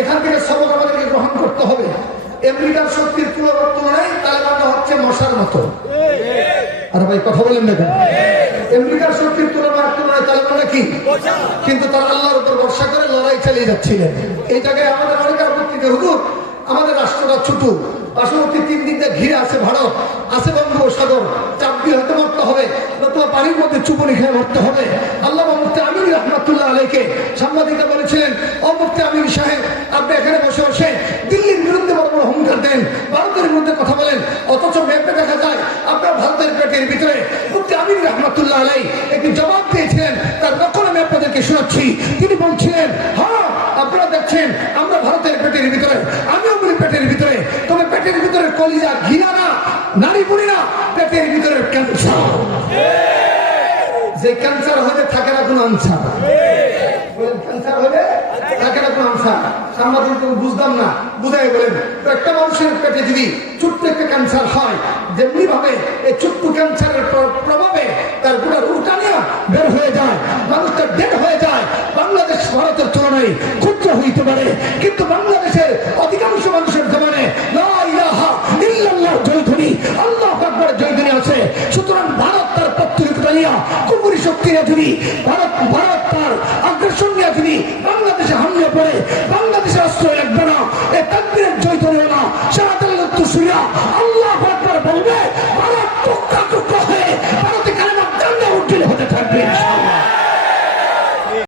এখান থেকে সবক আমাদেরকে গ্রহণ করতে হবে। আমেরিকার শক্তির তুলনায় তালেবানরা হচ্ছে মশার মতো। আর ভাই কথা বলেন না কেন? আমেরিকার শক্তির তুলনায় তালেবানরা কি? কিন্তু তারা আল্লাহর উপর ভরসা করে লড়াই চালিয়ে যাচ্ছিলেন। এই জায়গায় আমাদের অনেক আপত্তিতে হুজুর আমাদের রাষ্ট্রটা ছোট, পার্শ্ববর্তী 3 দিক দিয়ে ঘিরে আছে ভারত, আছে বঙ্গোপসাগর, চাপ দিয়ে হতে মরতে হবে, নতুবা পানির মধ্যে চুপনি খেয়ে মরতে হবে। আল্লাহ মুফতি আমিন রহমাতুল্লাহ আলাইকে সাংবাদিকরা বলেছিলেন, ও মুফতি আমিন সাহেব, আপনি এখানে বসে বসে দিল্লির বিরুদ্ধে বড় বড় হুঙ্কার দেন, ভারতের বিরুদ্ধে কথা বলেন, অথচ ম্যাপে দেখা যায় আপনার ভারতের পেটের ভিতরে। মুফতি আমিন রহমাতুল্লাহ আলাই একটি জবাব দিয়েছিলেন, তার নকল আমি আপনাদেরকে শোনাচ্ছি। তিনি বলছিলেন, হ্যাঁ আপনারা দেখছেন আমরা ভারতের পেটের ভিতরে, আমিও বলি পেটের ভিতরে, তবে পেটের ভিতরে কলিজা ঘিনা না, নারী বলি না, পেটের ভিতরে ক্যান্সার। যে ক্যান্সার হলে থাকে না কোনো আনসার, ক্যান্সার হলে থাকে না কোনো আনসার। সাংবাদিক বুঝতাম না, বুঝাই বলেন তো একটা মানুষের পেটে যদি ছোট্ট একটা ক্যান্সার হয়, যেমনি ভাবে এই ছোট্ট ক্যান্সারের প্রভাবে তার গোটা রূপটা নিয়ে বের হয়ে যায়, মানুষটা ডেড হয়ে যায়। বাংলাদেশ ভারতের তুলনায় ক্ষুদ্র হইতে পারে, কিন্তু বাংলাদেশের অধিকাংশ মানুষের জীবনে লা ইলাহা ইল্লাল্লাহ জয়ধ্বনি, আল্লাহু আকবার জয়ধ্বনি আছে। সুতরাং ভারত তার পত্রিকা নিয়ে কুপুরি শক্তি যদি ভারত